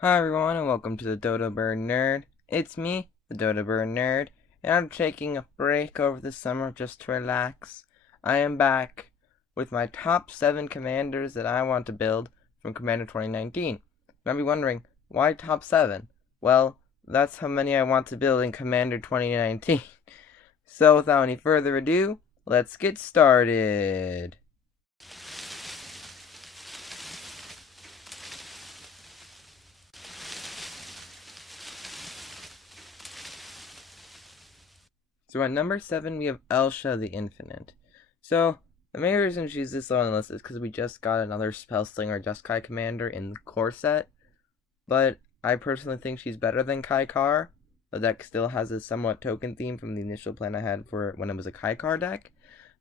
Hi everyone and welcome to the Dodo Bird Nerd. It's me, the Dodo Bird Nerd, and I'm taking a break over the summer just to relax. I am back with my top 7 commanders that I want to build from Commander 2019. You might be wondering, why top 7? Well, that's how many I want to build in Commander 2019. So without any further ado, let's get started. So at number 7, we have Elsha the Infinite. So, the main reason she's this low on the list is because we just got another Spellslinger Jeskai commander in the core set. But I personally think she's better than Kaikar. The deck still has a somewhat token theme from the initial plan I had for when it was a Kaikar deck.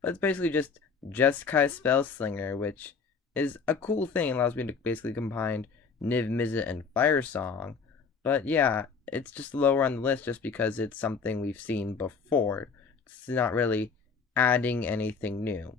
But it's basically just Jeskai Spellslinger, which is a cool thing. It allows me to basically combine Niv Mizzet and Fire Song. But yeah, it's just lower on the list just because it's something we've seen before. It's not really adding anything new.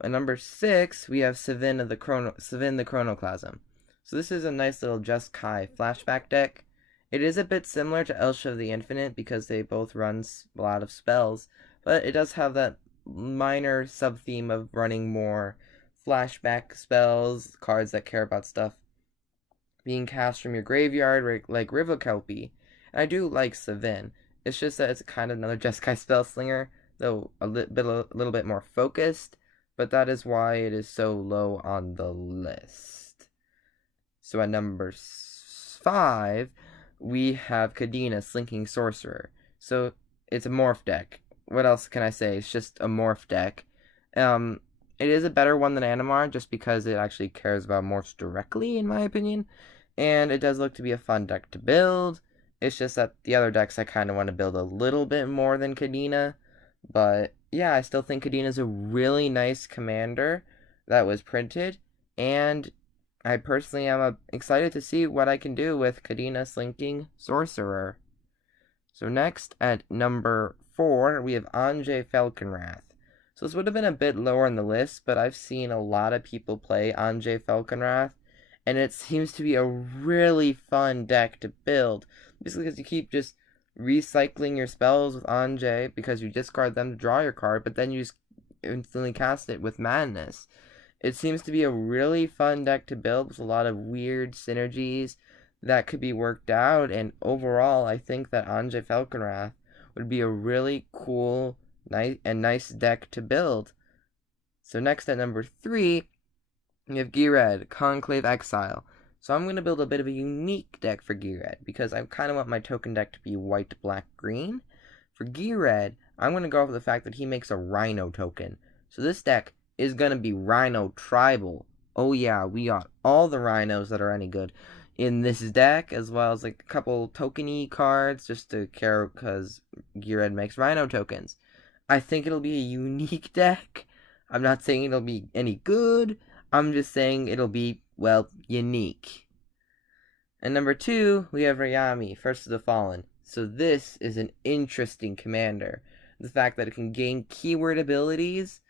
At number 6, we have Savannah the Chronoclasm. So this is a nice little Jeskai flashback deck. It is a bit similar to Elsha of the Infinite because they both run a lot of spells, but it does have that minor sub-theme of running more flashback spells, cards that care about stuff being cast from your graveyard, like River Kelpie. And I do like Savin. It's just that it's kind of another Jeskai Spellslinger, though a little bit more focused, but that is why it is so low on the list. So at number 5, we have Kadena, Slinking Sorcerer. So it's a morph deck. What else can I say? It's just a morph deck. It is a better one than Animar just because it actually cares about morphs directly, in my opinion. And it does look to be a fun deck to build. It's just that the other decks I kind of want to build a little bit more than Kadena. But yeah, I still think Kadena is a really nice commander that was printed. And I personally am excited to see what I can do with Kadena Slinking Sorcerer. So next, at number 4, we have Falcon Wrath. So this would have been a bit lower on the list, but I've seen a lot of people play Falcon Wrath, and it seems to be a really fun deck to build. Basically because you keep just recycling your spells with Anjay because you discard them to draw your card, but then you just instantly cast it with Madness. It seems to be a really fun deck to build with a lot of weird synergies that could be worked out, and overall I think that Falcon Wrath would be a really cool nice deck to build. So next at number 3, we have Gired, Conclave Exile. So I'm going to build a bit of a unique deck for Gired because I kind of want my token deck to be white, black, green. For Gired, I'm going to go off the fact that he makes a Rhino token. So this deck is going to be Rhino Tribal. Oh yeah, we got all the Rhinos that are any good in this deck, as well as like a couple tokeny cards just to care because Gired makes Rhino tokens. I think it'll be a unique deck. I'm not saying it'll be any good. I'm just saying it'll be, well, unique. And number 2, we have Rime Me, First of the Fallen. So this is an interesting commander. The fact that it can gain keyword abilities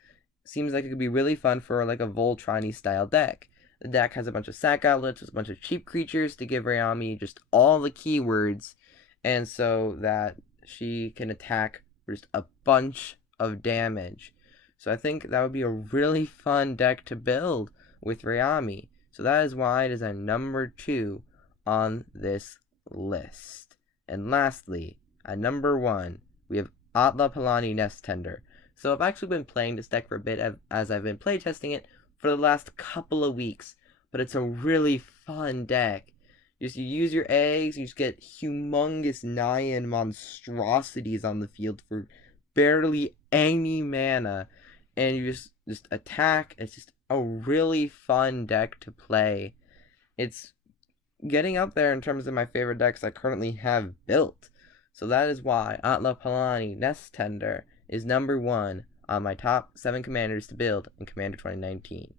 seems like it could be really fun for like a Voltron-y style deck. The deck has a bunch of sack outlets with a bunch of cheap creatures to give Rime Me just all the keywords, and so that she can attack for just a bunch of damage. So I think that would be a really fun deck to build with Rime Me. So that is why it is at number 2 on this list. And lastly, at number 1, we have Atla Palani Nest Tender. So I've actually been playing this deck for a bit as I've been playtesting it for the last couple of weeks. But it's a really fun deck. You use your eggs, you just get humongous Nyan monstrosities on the field for barely any mana, and you just attack. It's just a really fun deck to play. It's getting up there in terms of my favorite decks I currently have built. So that is why Atla Palani Nest Tender is number 1 on my top 7 commanders to build in Commander 2019.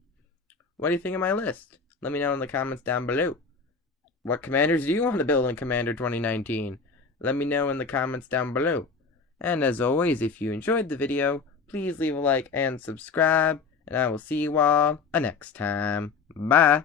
What do you think of my list? Let me know in the comments down below. What commanders do you want to build in Commander 2019? Let me know in the comments down below. And as always, if you enjoyed the video, please leave a like and subscribe, and I will see you all next time. Bye!